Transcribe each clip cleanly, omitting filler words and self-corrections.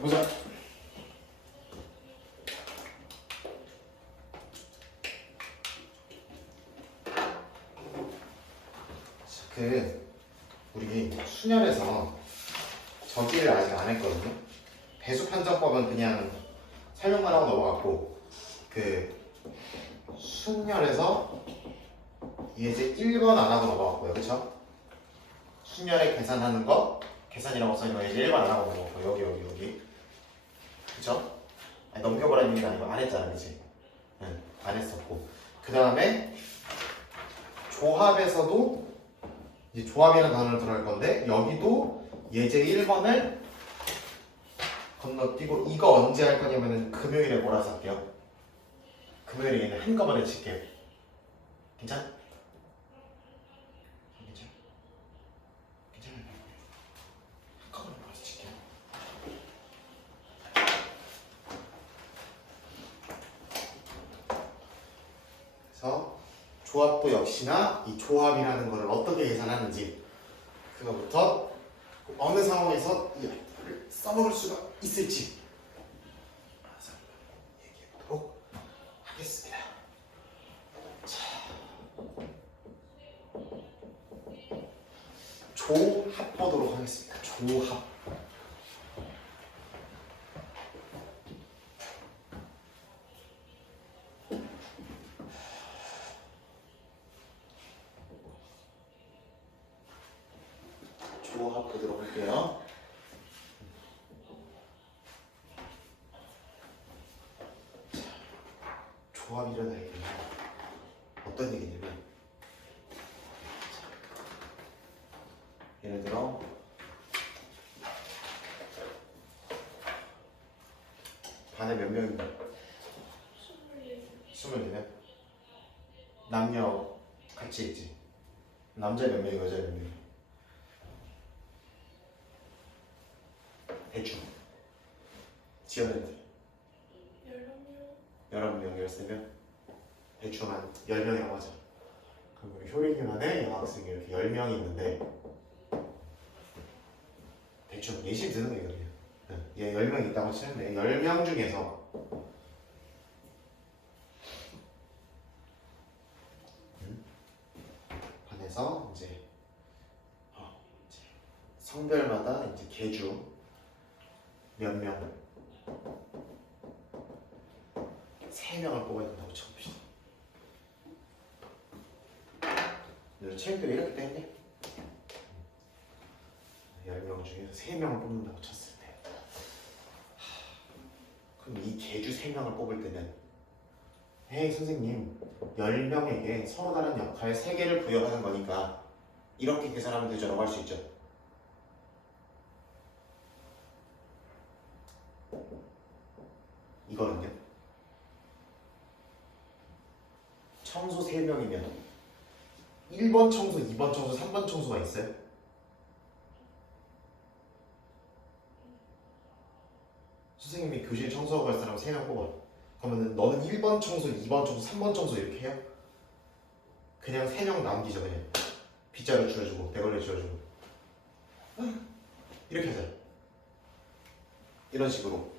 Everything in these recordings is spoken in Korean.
보자. 우리 수열에서 저기를 아직 안 했거든요. 배수 판정법은 그냥 설명만 하고 넘어갔고, 순열에서 이제 1번 안 하고 넘어갔고요. 그쵸? 순열에 계산하는 거, 계산이라고 써있는 거 이제 1번 안 하고 넘어갔고, 여기. 그쵸? 아니, 넘겨버리는 게 아니고 안 했잖아, 그치? 응, 안 했었고. 그 다음에 조합에서도 이제 조합이라는 단어를 들어갈 건데, 여기도 예제 1번을 건너뛰고, 이거 언제 할 거냐면은 금요일에 몰아서 할게요. 금요일에 얘는 한꺼번에 칠게요. 괜찮아? 괜찮아요. 한꺼번에 몰아서 칠게요. 그래서 조합도 역시나 이 조합이라는 거를 어떻게 계산하는지, 그거부터 어느 상황에서 이 알파를 써먹을 수가 있을지 얘기해 보도록 하겠습니다. 자, 조합 보도록 하겠습니다. 조합. 조합 보도록 할게요. 조합이라는 얘기는 어떤 얘기냐면, 예를 들어 반에 몇 명인가? 24명. 남녀 같이 있지. 남자 몇 명, 여자 몇 명. 대충 지원했는데 11명, 13명? 대충 한 10명이라고 하자. 그럼 우리 효린이만에 여학생이 이렇게 10명이 있는데, 대충 예시 드는 거거든요. 얘 10명 있다고 치는데 10명 중에서 반에서 이제 성별마다 이제 계주 몇 명, 3명을 뽑아야 된다고 쳐봅시다. 너 체육대회 이렇게 됐네? 10명 중에서 3명을 뽑는다고 쳤을 때, 그럼 이 계주 3명을 뽑을 때는, 헤이 선생님, 10명에게 서로 다른 역할 3개를 부여하는 거니까 이렇게 계산하면 되죠 라고 할 수 있죠. 이거는요, 청소 3명이면 1번 청소, 2번 청소, 3번 청소가 있어요? 선생님이 교실 청소하고 갈 사람 3명 뽑아. 그러면 너는 1번 청소, 2번 청소, 3번 청소 이렇게 해요? 그냥 3명 남기죠. 그냥 빗자루 줄여주고 대걸레 줄여주고 이렇게 하자. 이런 식으로.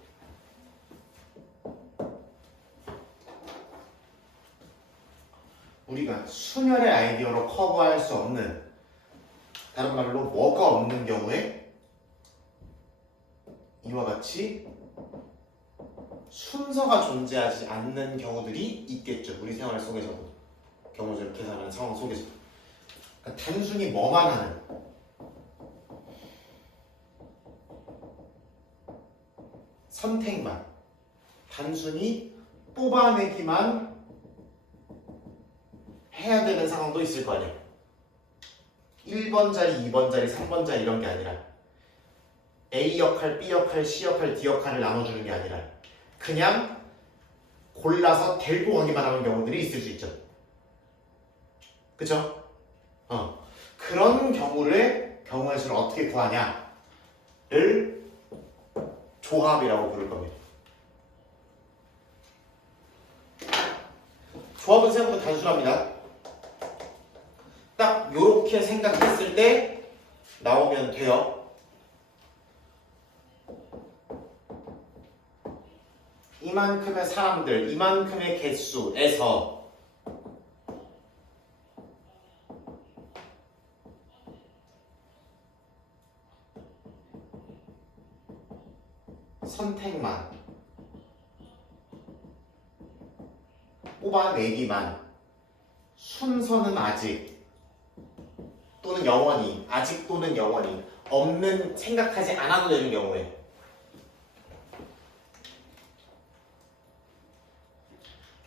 우리가 순열의 아이디어로 커버할 수 없는, 다른 말로 뭐가 없는 경우에 이와 같이 순서가 존재하지 않는 경우들이 있겠죠. 우리 생활 속에서도, 경우를 계산하는 상황 속에서. 그러니까 단순히 뭐만 하는, 선택만, 단순히 뽑아내기만 해야 되는 상황도 있을 거 아니야. 1번 자리, 2번 자리, 3번 자리 이런 게 아니라 A 역할, B 역할, C 역할, D 역할을 나눠주는 게 아니라 그냥 골라서 데리고 가기만 하는 경우들이 있을 수 있죠. 그쵸? 그런 경우의 수를 어떻게 구하냐를 조합이라고 부를 겁니다. 조합은 생각보다 단순합니다. 딱 요렇게 생각했을 때 나오면 돼요. 이만큼의 사람들, 이만큼의 개수에서 선택만 뽑아내기만 순서는 아직 또는 영원히 아직 또는 영원히 없는 생각하지 않아도 되는 경우에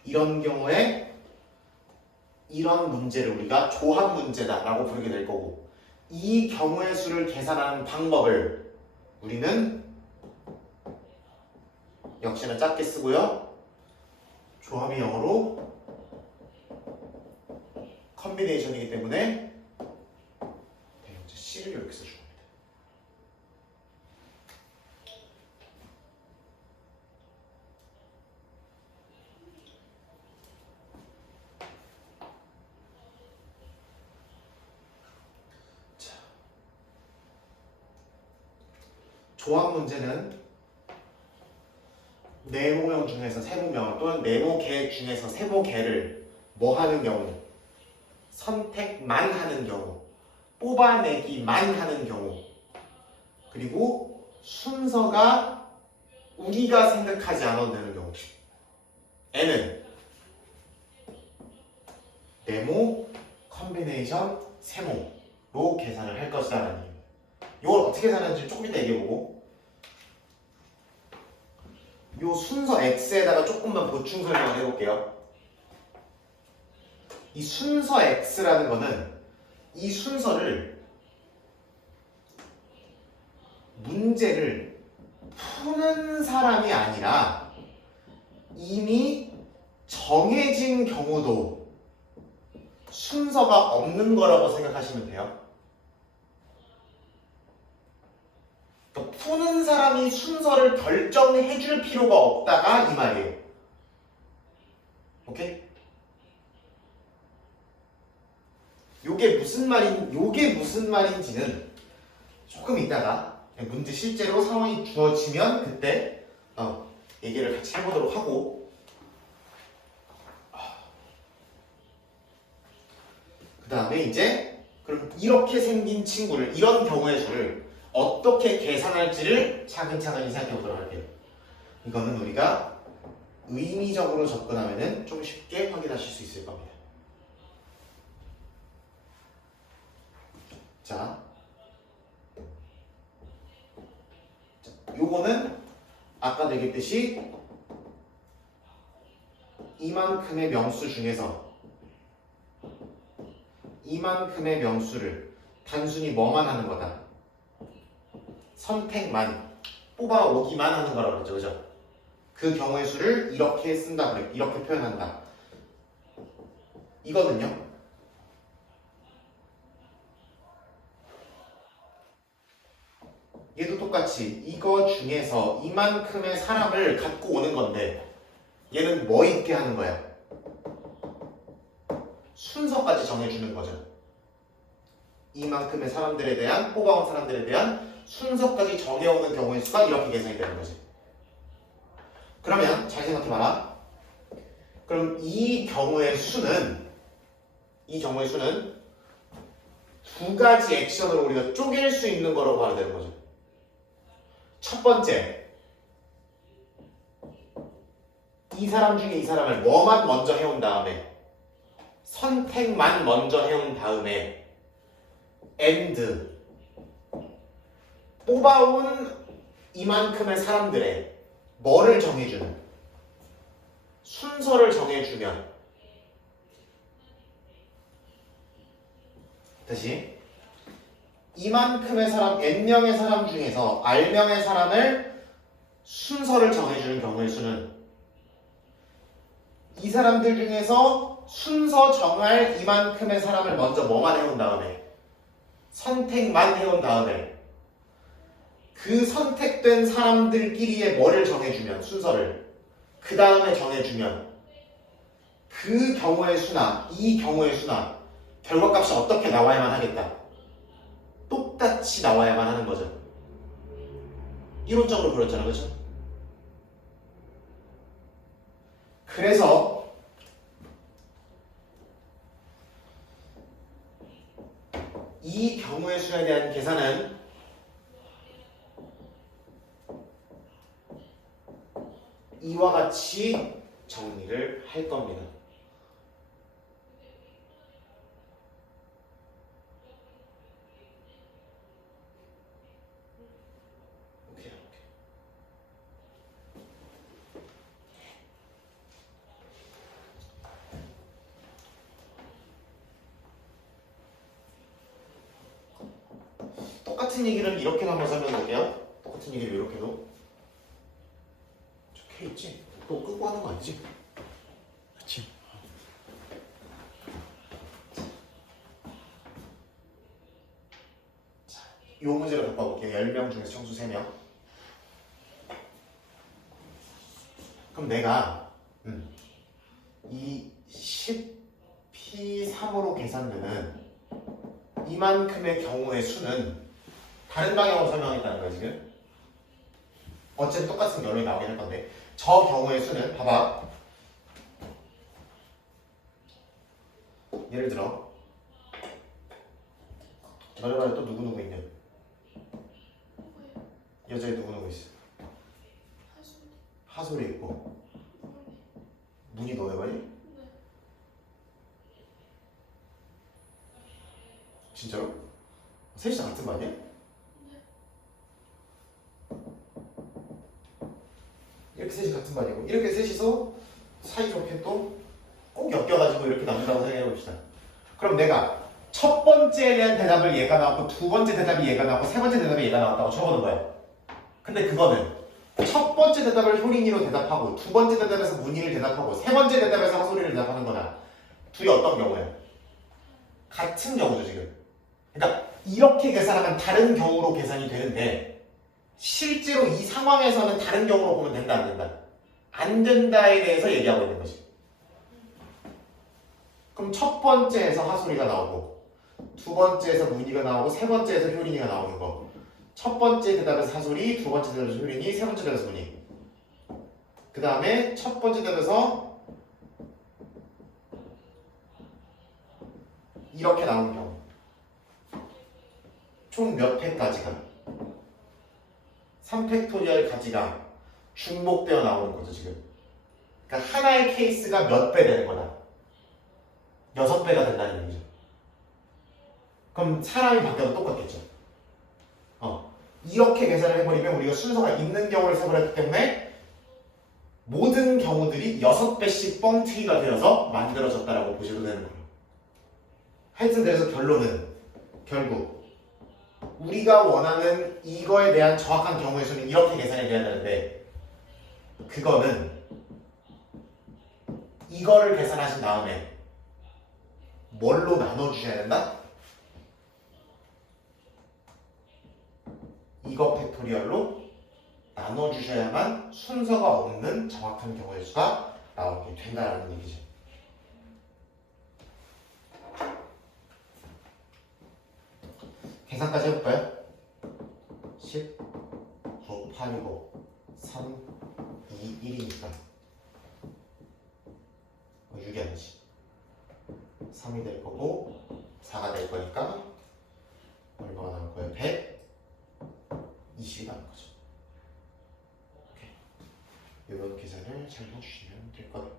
이런 경우에 이런 문제를 우리가 조합 문제다라고 부르게 될 거고 이 경우의 수를 계산하는 방법을 우리는 역시나 짧게 쓰고요. 조합이 영어로 컨비네이션이기 때문에 대형제 C를 이렇게 써줍니다. 자, 조합 문제는 네모명 중에서 세모명 또는 네모개 중에서 세모개를 뭐 하는 경우 선택만 하는 경우 뽑아내기만 하는 경우 그리고 순서가 우리가 생각하지 않아도 되는 경우 N은 네모, 컨비네이션, 세모로 계산을 할 것이다 라는 얘기입니다. 이걸 어떻게 계산하는지 조금 이따 얘기해보고 요 순서 X에다가 조금만 보충 설명을 해볼게요. 이 순서 X라는 거는 이 순서를 문제를 푸는 사람이 아니라 이미 정해진 경우도 순서가 없는 거라고 생각하시면 돼요. 그러니까 푸는 사람이 순서를 결정해 줄 필요가 없다가 이 말이에요. 오케이? 요게 무슨 말인지는 조금 이따가 문제 실제로 상황이 주어지면 그때 얘기를 같이 해보도록 하고 그 다음에 이제 그럼 이렇게 생긴 친구를 이런 경우의 수를 어떻게 계산할지를 차근차근히 생각해 보도록 할게요. 이거는 우리가 의미적으로 접근하면 좀 쉽게 확인하실 수 있을 겁니다. 자, 요거는 아까도 얘기했듯이 이만큼의 명수 중에서 이만큼의 명수를 단순히 뭐만 하는 거다? 선택만 뽑아오기만 하는 거라고 그러죠. 그죠? 그 경우의 수를 이렇게 쓴다 그래. 이렇게 표현한다. 이거는요. 얘도 똑같이 이거 중에서 이만큼의 사람을 갖고 오는 건데 얘는 뭐 있게 하는 거야? 순서까지 정해주는 거죠. 이만큼의 사람들에 대한 뽑아온 사람들에 대한 순서까지 정해오는 경우의 수가 이렇게 계산이 되는 거지. 그러면 잘 생각해봐라. 그럼 이 경우의 수는 두 가지 액션으로 우리가 쪼갤 수 있는 거라고 봐야 되는 거죠. 첫 번째, 이 사람 중에 이 사람을 뭐만 먼저 해온 다음에 선택만 먼저 해온 다음에 and 뽑아온 이만큼의 사람들의 뭐를 정해주는 순서를 정해주면 다시 이만큼의 사람 n명의 사람 중에서 r명의 사람을 순서를 정해주는 경우의 수는 이 사람들 중에서 순서 정할 이만큼의 사람을 먼저 뭐만 해온 다음에 선택만 해온 다음에 그 선택된 사람들끼리의 뭐를 정해주면 순서를 그 다음에 정해주면 그 경우의 수나 이 경우의 수나 결과값이 어떻게 나와야만 하겠다. 똑같이 나와야만 하는 거죠. 이론적으로 그렇잖아, 그렇죠? 그래서 이 경우의 수에 대한 계산은 이와 같이 정리를 할 겁니다. 오케이. 똑같은 얘기를 이렇게도 한번 설명해 볼게요. 똑같은 얘기를 이렇게도. 적혀 있지? 또 끄고 하는 거 아니지? 그렇지. 자, 이 문제를 바꿔볼게요. 10명 중에서 청수 3명. 그럼 내가 이 10P3으로 계산되는 이만큼의 경우의 수는 다른 방향으로 설명하겠다는 거야 지금. 어쨌든 똑같은 결론이 나오긴 할 건데 저 경우의 수는 봐봐. 예를 들어 너네 반에 또 누구 있냐? 여자애 누구 있어? 하솔이 있고 문이 너네 반이? 진짜로? 셋이 다 같은 반이야? 이렇게 셋이 같은 반이고 이렇게 셋이서 사이좋게 또 꼭 엮여가지고 이렇게 남는다고 생각해봅시다. 그럼 내가 첫 번째에 대한 대답을 얘가 나왔고 두 번째 대답이 얘가 나왔고 세 번째 대답이 얘가 나왔다고 쳐보는 거야. 근데 그거는 첫 번째 대답을 효린이로 대답하고 두 번째 대답에서 문희를 대답하고 세 번째 대답에서 하솔이를 대답하는 거나 둘이 어떤 경우야? 같은 경우죠 지금. 그러니까 이렇게 계산하면 다른 경우로 계산이 되는데 실제로 이 상황에서는 다른 경우로 보면 된다 안 된다? 안 된다에 대해서 얘기하고 있는 거지. 그럼 첫 번째에서 하솔이가 나오고 두 번째에서 문희가 나오고 세 번째에서 효린이가 나오는 거. 첫 번째 대답에서 하솔이, 두 번째 대답에서 효린이, 세 번째 대답에서 문희. 그 다음에 첫 번째 대답에서 이렇게 나오는 경우. 총 몇 팩까지가? 3팩토리얼까지가 중복되어 나오는 거죠 지금. 그러니까 하나의 케이스가 몇 배 되는 거다? 6배가 된다는 얘기죠. 그럼 사람이 바뀌어도 똑같겠죠. 이렇게 계산을 해버리면 우리가 순서가 있는 경우를 세버렸기 때문에 모든 경우들이 6배씩 뻥튀기가 되어서 만들어졌다라고 보셔도 되는 거예요. 하여튼 그래서 결론은 결국 우리가 원하는 이거에 대한 정확한 경우의 수는 이렇게 계산이 돼야 되는데 그거는 이거를 계산하신 다음에 뭘로 나눠주셔야 된다? 이거 팩토리얼로 나눠주셔야만 순서가 없는 정확한 경우의 수가 나오게 된다는 얘기죠. 계산까지 해볼까요? 10, 9, 8이고 3, 2, 1이니까 6이 아니지. 3이 될 거고 4가 될 거니까 얼마가 나올 거예요? 120이 나올 거죠. 오케이. 이런 계산을 잘 해주시면 될 거예요.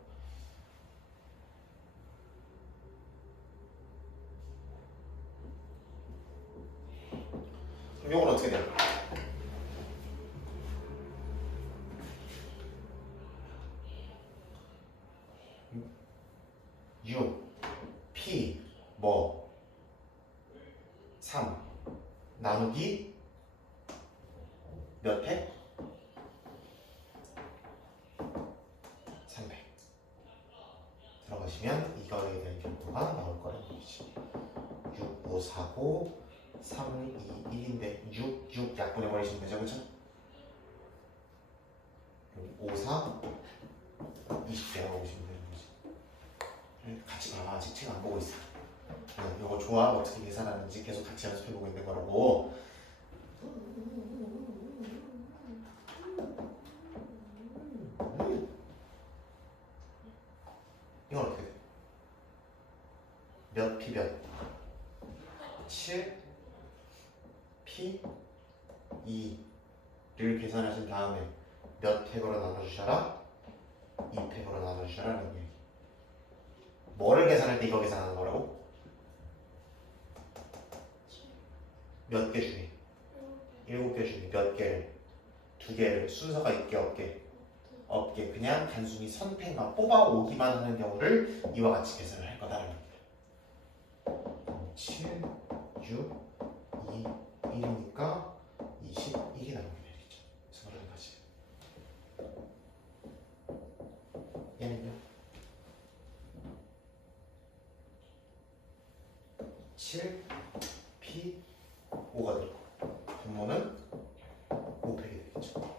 그럼 이건 어떻게 돼요? P 뭐 3 나누기 몇 회? 300 들어가시면 이거에 대한 결과가 나올 거라는 얘기지. 6, 5, 4, 5 3, 2, 1인데 6 약분해버리시면 되죠, 그쵸? 5, 4 20대라고 보시면 되는 거지. 같이 봐. 아직 책 안 보고 있어. 이거 좋아? 어떻게 계산하는지 계속 같이 연습해보고 있는 거라고. 몇 P 몇? 7 P 2를 계산하신 다음에 몇 팩으로 나눠주셔라? 2팩으로 나눠주셔라는 얘기. 뭐를 계산할 때 이거 계산하는 거라고? 몇 개 중에? 7개 중에 몇 개를? 2개를 순서가 있게 없게? 없게. 그냥 단순히 선택만 뽑아오기만 하는 경우를 이와 같이 계산을 할 거다라는 얘기예요. 7, 6, 2, 1이니까 21이 나오게 되겠죠. 30가지. 얘는요? 7, P, 5가 되고 분모는 5팩이 되겠죠.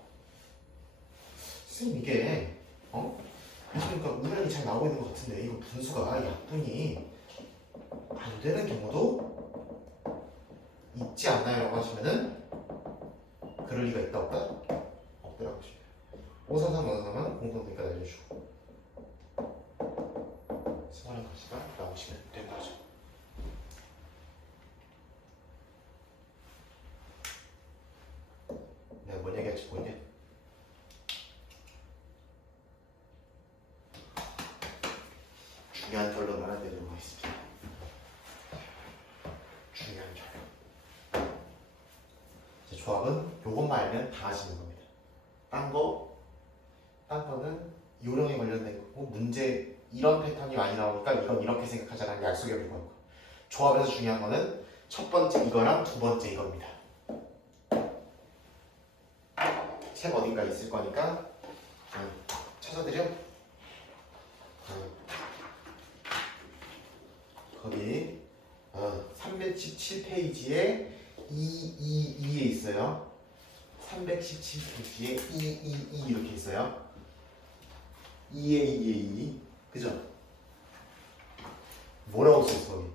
선생님 이게 그러니까 우량이 잘 나오고 있는 것 같은데 이거 분수가 약분이 안 되는 경우도 있지 않나요? 라고 하시면은 그럴 리가 있다 없다? 없더라고 하시면 533, 533은 공통되니까 내려주고 수많은 가지가 나오시면 되는 거죠. 내가 뭔 얘기할지 보이냐? 중요한 결론 하나 내려고 있습니다. 중요한 결론. 이제 조합은 요것만 알면 다 하시는 겁니다. 딴 거는 요령에 관련된 거고 문제 이런 패턴이 많이 나오니까 이건 이렇게 생각하자라는 약속에 불과한 거. 조합에서 중요한 거는 첫 번째 이거랑 두 번째 이겁니다. 책 어딘가 있을 거니까 찾아드려. 거기 317페이지에 222에 있어요. 317페이지에 222 이렇게 있어요. 2에 2에 2 그죠? 뭐라고 써있어 거기?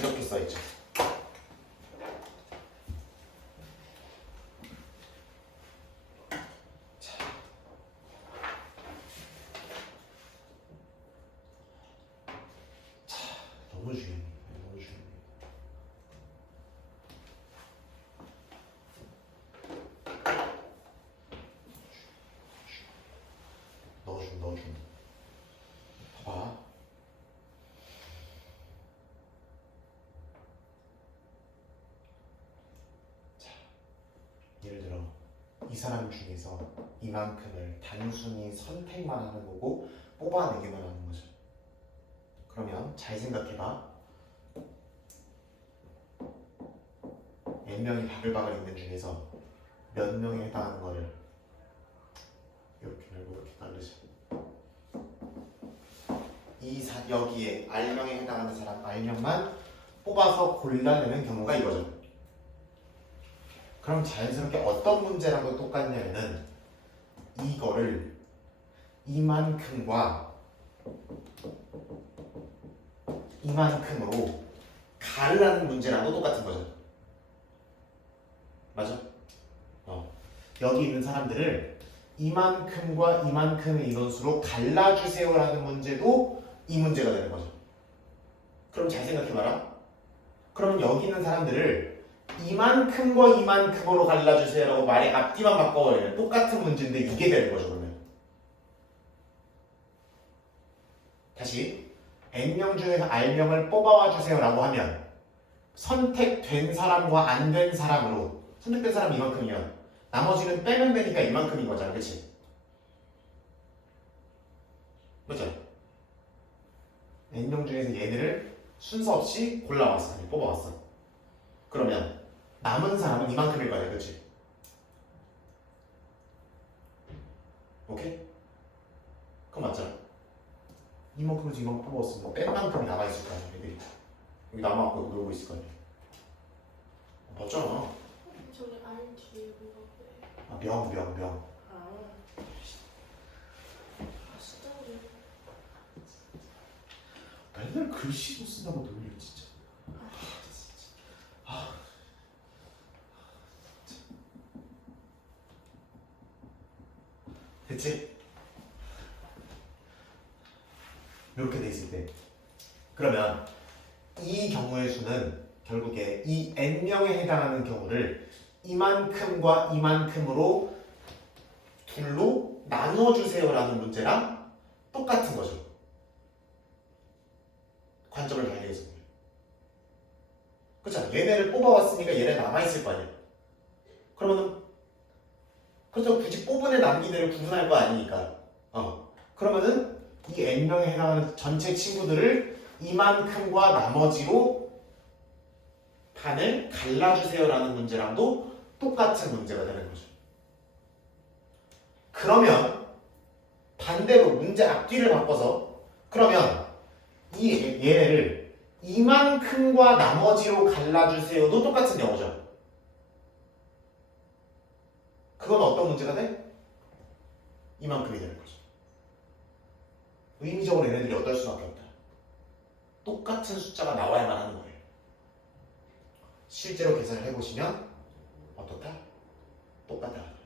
이렇게 써있죠. 너무 중요해. 너무 중요해. 넣어준. 봐봐. 자, 예를 들어 이 사람 중에서 이만큼을 단순히 선택만 하는 거고 뽑아내기만 하는 거죠. 그러면 잘 생각해봐. n명이 바글바글 있는 중에서 몇 명에 해당하는 거를 이렇게 말고 이렇게 자르죠. 여기에 R명에 해당하는 사람 R명만 뽑아서 골라내는 경우가 이거죠. 그럼 자연스럽게 어떤 문제랑도 똑같냐면은 이거를 이만큼과 이만큼으로 가르라는 문제랑도 똑같은 거죠. 맞아? 여기 있는 사람들을 이만큼과 이만큼의 인원수로 갈라주세요라는 문제도 이 문제가 되는 거죠. 그럼 잘 생각해봐라. 그러면 여기 있는 사람들을 이만큼과 이만큼으로 갈라주세요라고 말의 앞뒤만 바꿔버리면 똑같은 문제인데 이게 되는 거죠. 그러면 다시 N명 중에서 R명을 뽑아와 주세요라고 하면 선택된 사람과 안 된 사람으로 선택된 사람이 이만큼이면 나머지는 빼면 되니까 이만큼인 거잖아. 그치? 그죠? N명 중에서 얘네를 순서 없이 골라왔어. 뽑아왔어. 그러면 남은 사람은 이만큼일 거야. 그치? 오케이? 그럼 맞잖아. 이만큼에서 이만큼 뽑았으면 뭐 뺀 만큼이 남아있을 거 아니야. 애들이 여기 남아갖고 놀고 있을 거 아니야. 맞잖아. 저기 R 뒤에 뭐가 왜? 명. 진짜로. 맨날 글씨도 쓴다고 놀려 진짜. 그치? 이렇게 돼 있을 때 그러면 이 경우의 수는 결국에 이 n명에 해당하는 경우를 이만큼과 이만큼으로 둘로 나누어주세요라는 문제랑 똑같은 거죠. 관점을 달리해서. 그렇잖아. 얘네를 뽑아왔으니까 얘네 남아있을 거 아니야. 그러면은 그래서 굳이 뽑은 애 남긴 애를 구분할 거 아니니까. 그러면은 이 n명에 해당하는 전체 친구들을 이만큼과 나머지로 반을 갈라주세요라는 문제랑도 똑같은 문제가 되는 거죠. 그러면 반대로 문제 앞뒤를 바꿔서 그러면 이 얘를 이만큼과 나머지로 갈라주세요도 똑같은 경우죠. 그건 어떤 문제가 돼? 이만큼이 되는 거죠. 의미적으로 얘네들이 어떨 수밖에 없다. 똑같은 숫자가 나와야만 하는 거예요. 실제로 계산을 해보시면 어떻다? 똑같다는 거지.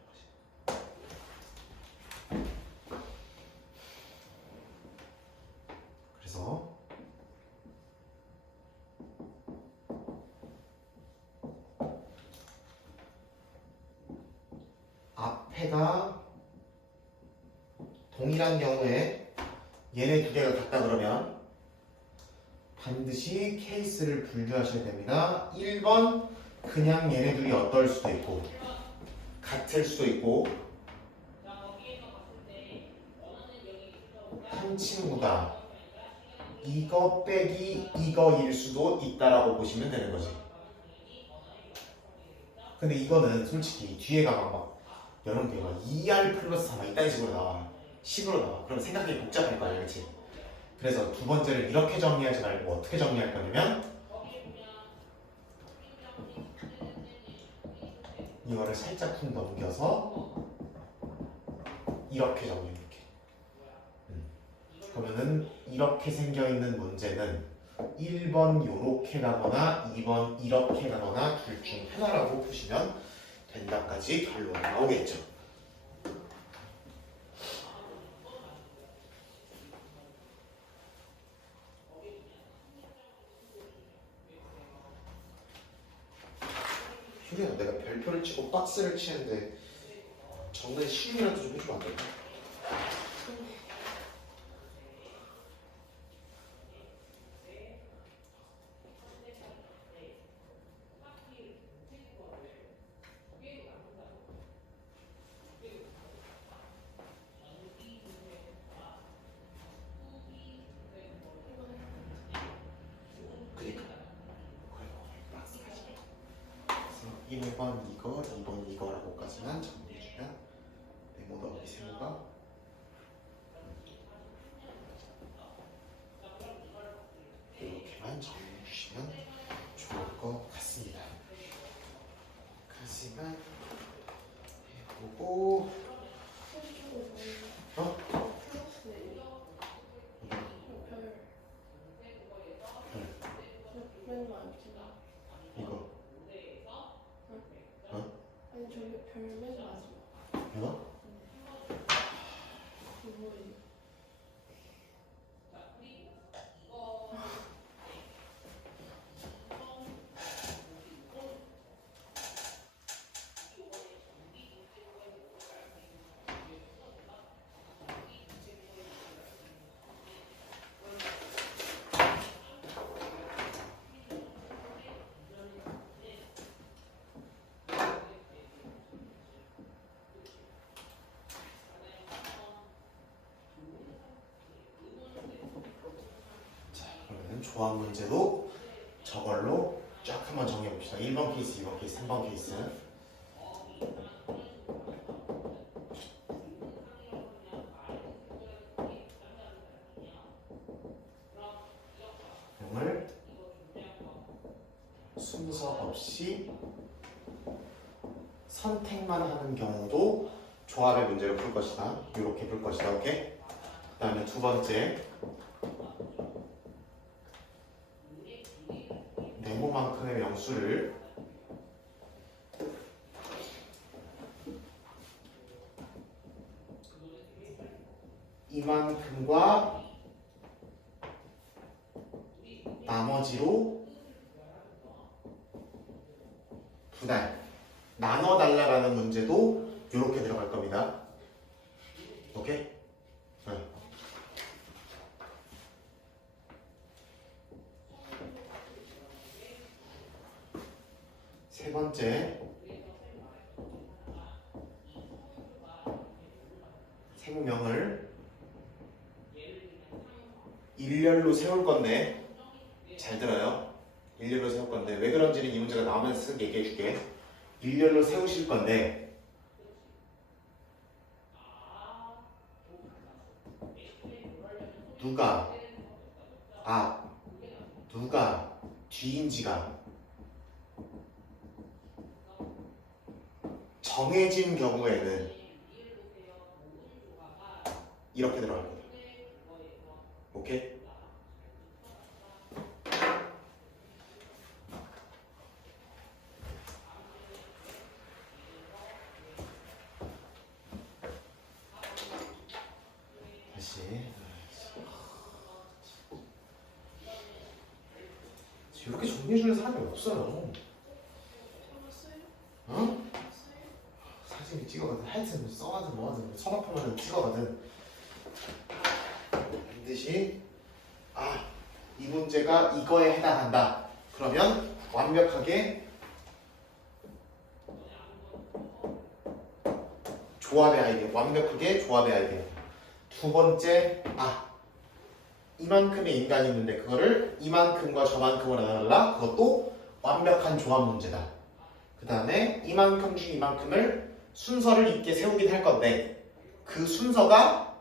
그래서 앞에가 동일한 경우에 얘네 두 개가 같다 그러면 반드시 케이스를 분류하셔야 됩니다. 1번 그냥 얘네 둘이 어떨 수도 있고 같을 수도 있고 한 친구가 이거 빼기 이거일 수도 있다라고 보시면 되는 거지. 근데 이거는 솔직히 뒤에 가면 막 여러분들 막 2R 플러스 3 이딴 식으로 나와. 식으로 나와. 그럼 생각이 복잡할 거 아니야, 그렇지? 그래서 두 번째를 이렇게 정리하지 말고 어떻게 정리할 거냐면 이거를 살짝 쿵 넘겨서 이렇게 정리해볼게. 그러면은 이렇게 생겨있는 문제는 1번 요렇게 가거나 2번 이렇게 가거나 둘 중 하나라고 보시면 된다까지 결론이 나오겠죠. 휴리야, 내가 별표를 치고 박스를 치는데 정말 시음이라도 좀 해주면 안 될까? 그니까 그래서 1번 이거, 2번 이거라고까지만 정리해주면 네모 더하기 세모가 이렇게만 정리해주시면 좋을 것 같습니다. 하지만 해보고 이거 아니 저기 별맨 마지막. 이거? 뭐예요? 그러면 조합 문제도 저걸로 쫙 한번 정리해 봅시다. 1번 케이스, 2번 케이스, 3번 케이스. 이걸 순서 없이 선택만 하는 경우도 조합의 문제를 풀 것이다. 이렇게 풀 것이다. 오케이? 그 다음에 두 번째 네모만큼의 명수를 나머지로 분할 나눠달라라는 문제도 이렇게 들어갈 겁니다. 오케이? 네. 세 번째 세모명을 일렬로 세울 건데 잘 들어요. 일렬로 세울 건데 왜 그런지는 이 문제가 나오면서 얘기해 줄게. 일렬로 세우실 건데 누가 앞, 누가 뒤인지가 정해진 경우에는 이렇게 들어갈 거예요. 오케이? 다시 이렇게 정리해주는 사람이 없어요. 어? 사진 찍어가든 하여튼 써가든 뭐하든 서랍하면 찍어가든 반드시 이 문제가 이거에 해당한다. 그러면 완벽하게 조합의 아이디어, 완벽하게 조합의 아이디어. 두 번째, 이만큼의 인간이 있는데 그거를 이만큼과 저만큼으로 나눠라. 그것도 완벽한 조합 문제다. 그 다음에 이만큼 중 이만큼을 순서를 있게 세우긴 할 건데 그 순서가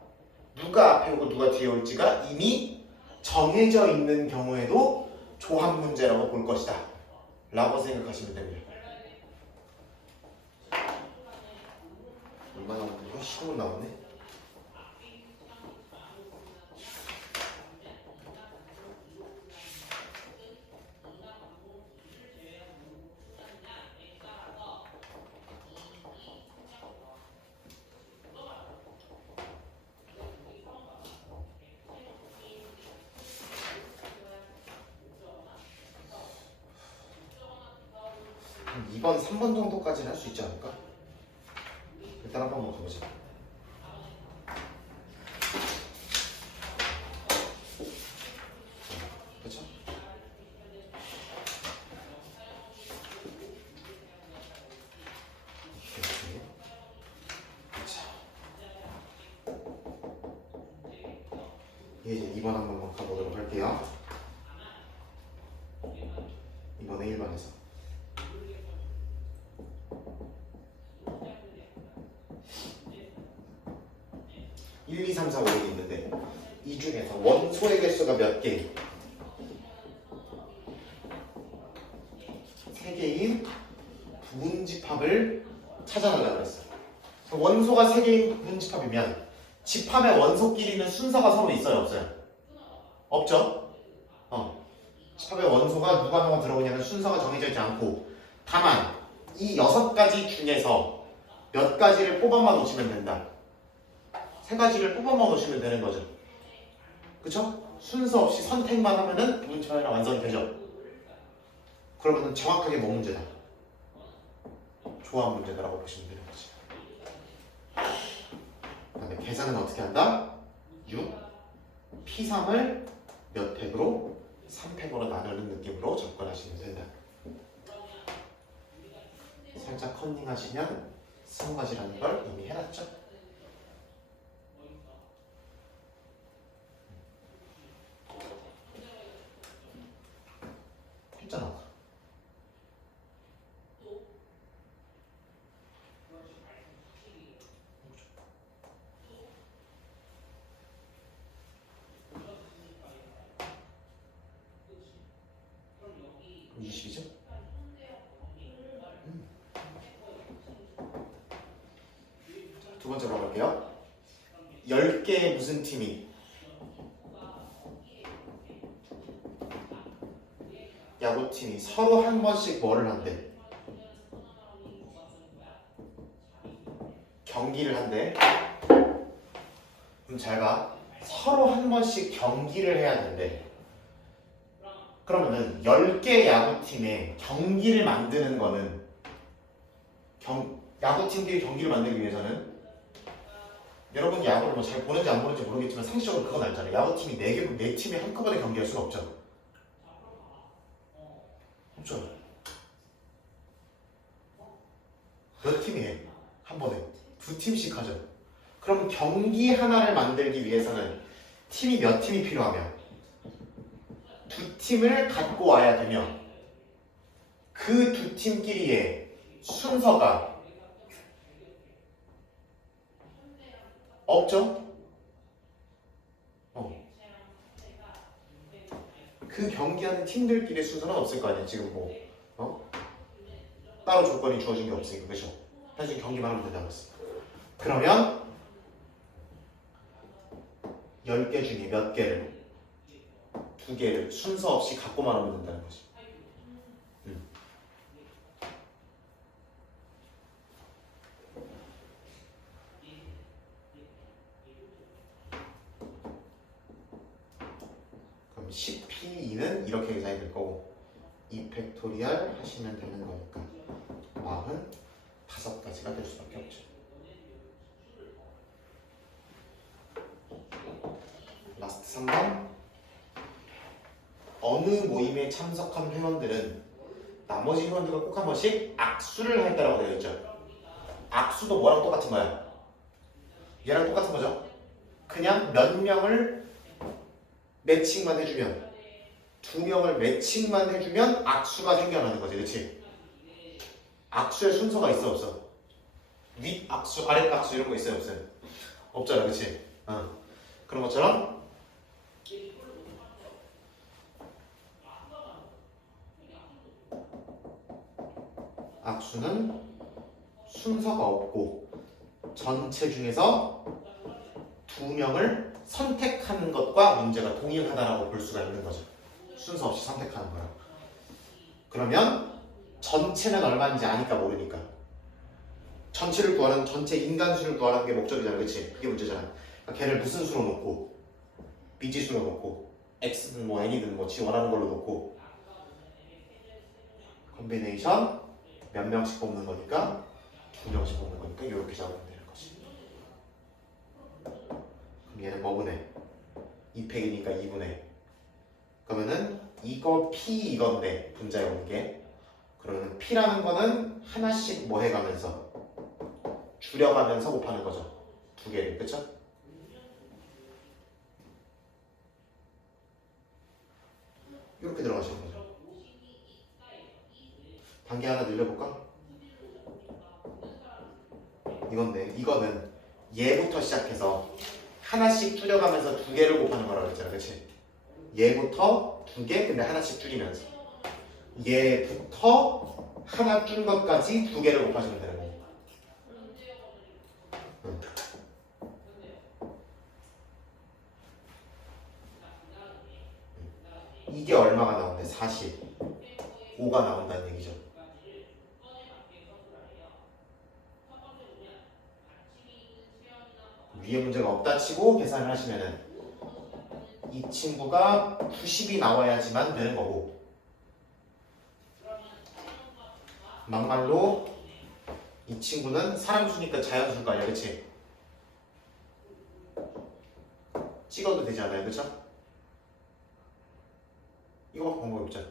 누가 앞에 오고 누가 뒤에 올지가 이미 정해져 있는 경우에도 조합 문제라고 볼 것이다 라고 생각하시면 됩니다. 얼마나 나왔네? 15분 나왔네? 한 2번, 3번 정도까지는 할 수 있지 않을까? 일단 한번 가보자. 그렇죠? 이제 2번 한번 가보도록 할게요. 이번에 1번에서 1, 2, 3, 4, 5, 6이 있는데 이 중에서 원소의 개수가 몇 개? 3개인 부분집합을 찾아달라고 그랬어. 원소가 3개인 부분집합이면 집합의 원소끼리는 순서가 서로 있어요? 없어요? 없죠? 집합의 원소가 누가 누가 들어오냐는 순서가 정해져 있지 않고 다만 이 6가지 중에서 몇 가지를 뽑아만 놓으시면 된다. 3가지를 뽑아만 놓으시면 되는 거죠. 그쵸? 순서 없이 선택만 하면은 부분집합이랑 완성이 되죠. 그러면은 정확하게 뭐 문제다? 조합 문제다라고 보시면 되는 거지. 그 다음에 계산은 어떻게 한다? 6, P3을 몇 팩으로? 3팩으로 나누는 느낌으로 접근하시면 된다. 살짝 컨닝하시면 20가지라는 걸 이미 해놨죠? 했잖아. 그럼 20이죠? 두 번째로 가볼게요. 10개의 무슨 팀이 야구팀이 서로 한 번씩 뭐를 한대? 경기를 한대. 그럼 잘 봐. 서로 한 번씩 경기를 해야 되는데 그러면은 10개 야구팀의 경기를 만드는 거는 야구팀끼리 경기를 만들기 위해서는 여러분 야구를 뭐 잘 보는지 안 보는지 모르겠지만 상식적으로 그건 알잖아요. 야구팀이 4팀이 한꺼번에 경기할 수가 없죠. 없죠. 몇 팀이 해? 한 번에 2팀씩 하죠. 그럼 경기 하나를 만들기 위해서는 팀이 몇 팀이 필요하며 2팀을 갖고 와야 되며 그 2팀끼리의 순서가 없죠? 그 경기하는 팀들끼리의 순서는 없을 거 아니에요. 지금 뭐 따로 조건이 주어진 게 없으니까 그죠? 사실 경기만 하면 된다고 했어. 그러면 10개 중에 몇 개를 2개를 순서 없이 갖고만 오면 된다는 거지. 그럼 10P는 이렇게 계산이 될 거고 2팩토리얼 하시면 되는 거니까 45가지가 될 수밖에 없죠. 라스트 3번. 어느 모임에 참석한 회원들은 나머지 회원들과 꼭 한 번씩 악수를 할 때라고 되어 있죠. 악수도 뭐랑 똑같은 거야? 얘랑 똑같은 거죠. 그냥 몇 명을 매칭만 해주면 2명을 매칭만 해주면 악수가 생겨나는 거지, 그렇지? 악수의 순서가 있어 없어? 윗 악수, 아랫 악수 이런 거 있어요 없어요? 없잖아, 그렇지? 그런 것처럼 악수는 순서가 없고 전체 중에서 2명을 선택하는 것과 문제가 동일하다라고 볼 수가 있는 거죠. 순서 없이 선택하는 거라. 그러면 전체는 얼마인지 아니까 모르니까 전체를 구하는 전체 인간수를 구하는 게 목적이잖아, 그렇지? 그게 문제잖아. 그러니까 걔를 무슨 수로 놓고 미지수로 놓고 x든 뭐 n이든 뭐 지 원하는 걸로 놓고 콤비네이션 몇 명씩 뽑는 거니까 2명씩 뽑는 거니까 이렇게 잡으면 되는 거지. 그럼 얘는 뭐분해? 2팩이니까 2분해. 그러면은 이거 P 이건데 분자에 온 게 그러면 P라는 거는 하나씩 뭐 해가면서 줄여가면서 곱하는 거죠. 2개를, 그쵸? 이렇게 들어가시는 거죠. 단계 하나 늘려볼까? 이건데 이거는 얘부터 시작해서 하나씩 줄여가면서 2개를 곱하는 거라고 했잖아, 그치? 얘부터 2개 근데 하나씩 줄이면서 얘부터 하나 준 것까지 2개를 곱하시면 되는 거고. 이게 얼마가 나오는데 45가 나온다는 얘기죠. 위에 문제가 없다 치고 계산을 하시면은 이 친구가 90이 나와야지만 되는 거고 막말로 이 친구는 사람 수니까 자연수일 거 아니야, 그치? 찍어도 되지 않아요, 그쵸? 이거밖에 방법이 없잖아.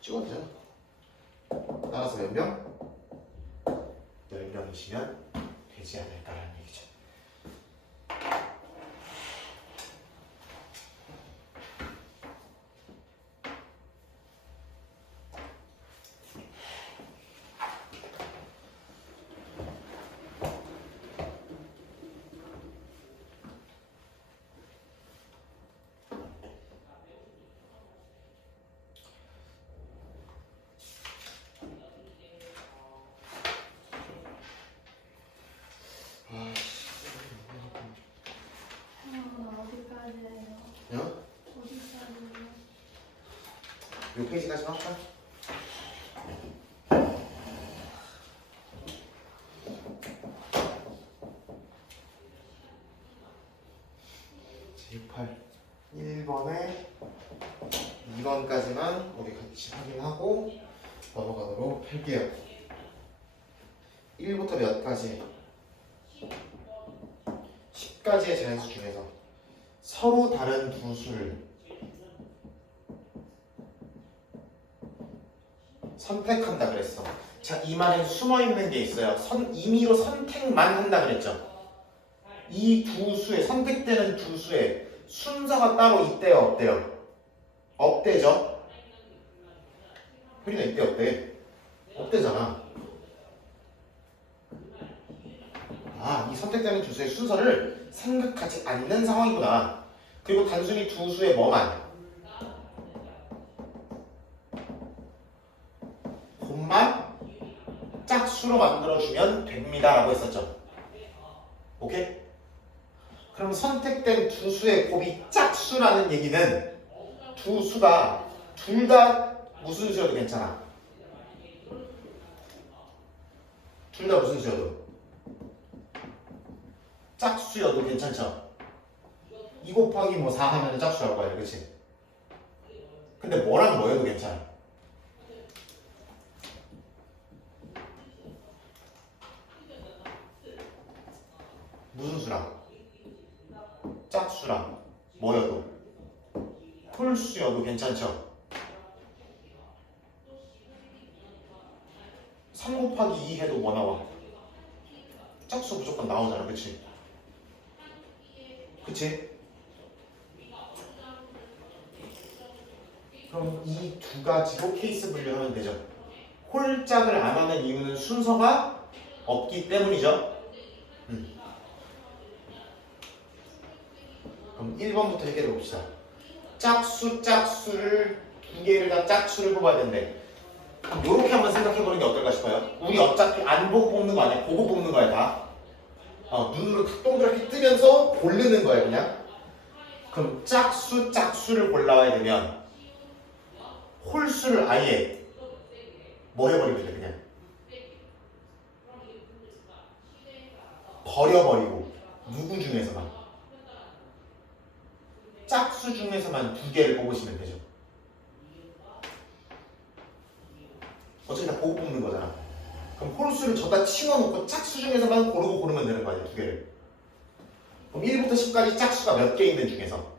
찍어도 되잖아. 따라서 몇 명? 10명이시면 되지 않을까라는 얘기죠. 어디까지예요? 어? 어디까지예요? 요 페이지까지만 할까? 제 8 1번에 2번까지만 우리 같이 확인하고 넘어가도록 할게요. 1부터 몇 가지? 10가지의 자연수 중에서 서로 다른 두 수를 선택한다 그랬어. 자, 이 말엔 숨어있는 게 있어요. 임의로 선택만 한다 그랬죠. 이 두 수의 선택되는 두 수의 순서가 따로 있대요, 없대요? 없대죠? 효린아 이때 어때? 없대잖아. 아, 이 선택되는 두 수의 순서를 생각하지 않는 상황이구나. 그리고 단순히 두 수의 뭐만? 곱만 짝수로 만들어주면 됩니다 라고 했었죠. 오케이? 그럼 선택된 두 수의 곱이 짝수라는 얘기는 두 수가 둘 다 무슨 수여도 괜찮아. 둘 다 무슨 수여도 짝수여도 괜찮죠. 2 곱하기 뭐 4 하면 짝수라고 해요. 그치? 근데 뭐랑 뭐여도 괜찮아. 무슨 수랑? 짝수랑 뭐여도 홀수여도 괜찮죠? 3 곱하기 2 해도 뭐 나와? 짝수 무조건 나오잖아. 그치? 그치? 그럼 이 두 가지로 케이스 분류하면 되죠. 홀짝을 안 하는 이유는 순서가 없기 때문이죠. 그럼 1번부터 해결해 봅시다. 짝수를 두 개를 다 짝수를 뽑아야 된대. 그럼 이렇게 한번 생각해 보는 게 어떨까 싶어요. 우리 어차피 안 보고 뽑는 거 아니야. 보고 뽑는 거야 다. 눈으로 탁 동그랗게 뜨면서 고르는 거야 그냥. 그럼 짝수를 골라와야 되면 홀수를 아예 뭐 해버리면 돼 그냥. 버려버리고 누구 중에서만 짝수 중에서만 두 개를 뽑으시면 되죠. 어차피 다 보고 뽑는 거잖아. 그럼 홀수를 저다 치워놓고 짝수 중에서만 고르면 되는 거 아니야, 두 개를. 그럼 1부터 10까지 짝수가 몇 개 있는 중에서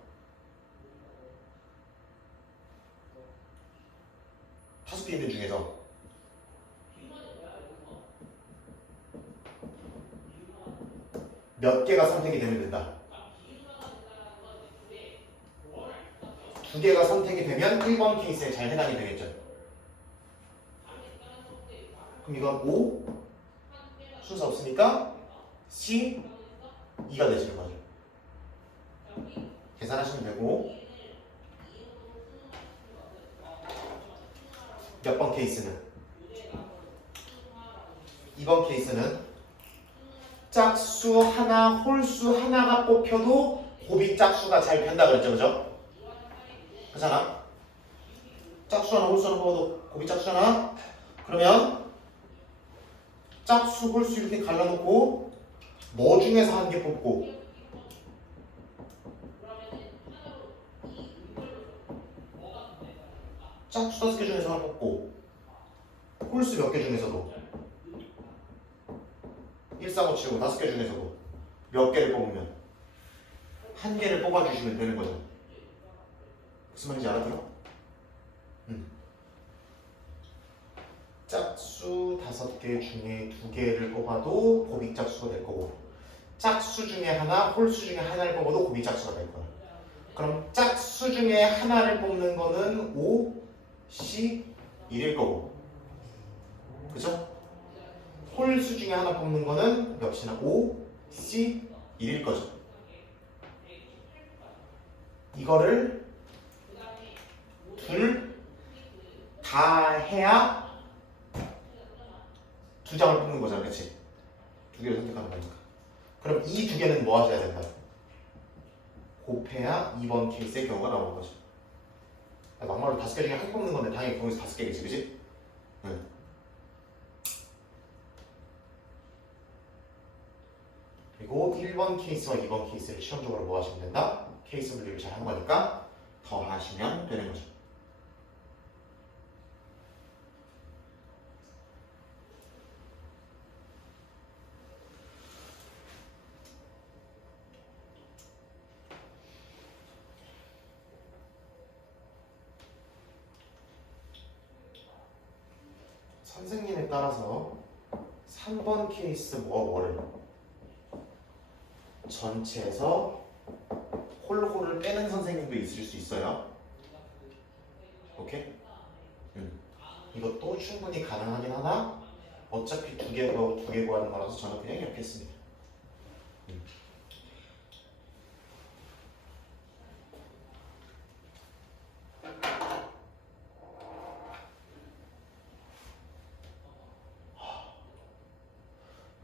5개 있는 중에서 몇 개가 선택이 되면 된다. 2개가 선택이 되면 1번 케이스에 잘 해당이 되겠죠. 그럼 이건 5 순서 없으니까 C 2가 되시는 거죠. 계산하시면 되고 몇 번 케이스는 2번 케이스는 짝수 하나, 홀수 하나가 뽑혀도 곱이 짝수가 잘 된다 그랬죠, 그죠? 그렇잖아. 짝수 하나, 홀수 하나 뽑아도 곱이 짝수잖아. 그러면 짝수, 홀수 이렇게 갈라놓고 뭐 중에서 한 개 뽑고 짝수 5개 중에서 하나 뽑고 홀수 몇 개 중에서도 1, 4, 5 치우고 5개 중에서도 몇 개를 뽑으면 한 개를 뽑아주시면 되는 거죠. 무슨 말인지 알아들어? 짝수 5개 중에 2개를 뽑아도 곱이 짝수가 될 거고 짝수 중에 하나, 홀수 중에 하나를 뽑아도 곱이 짝수가 될 거야. 그럼 짝수 중에 하나를 뽑는 거는 5, C, 1일 거고 그죠? 홀수 중에 하나 뽑는 거는 역시나 5, C, 1일 거죠. 이거를 둘 다 해야 2장을 뽑는 거잖아, 그치? 2개를 선택하는 거니까. 그럼 이 2개는 뭐 하셔야 된다? 곱해야 2번 케이스의 경우가 나오는 거죠. 막말로 5개 중에 한 개 뽑는 건데 당연히 경우에서 5개겠지, 그치? 응. 그리고 1번 케이스와 2번 케이스를 시험적으로 뭐 하시면 된다? 케이스 분류를 잘 한 거니까 더 하시면 되는 거죠. 선생님에 따라서 3번 케이스 뭐를 전체에서 홀호를 빼는 선생님도 있을 수 있어요. 오케이? 이것도 충분히 가능하긴 하나 어차피 두 개 구하는 거라서 저는 그냥 이렇게 했습니다.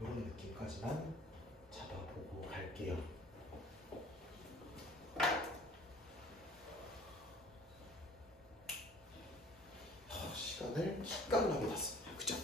이런 느낌까지만 잡아보고 갈게요. 시간을 기깔나게 놨습니다. 그죠?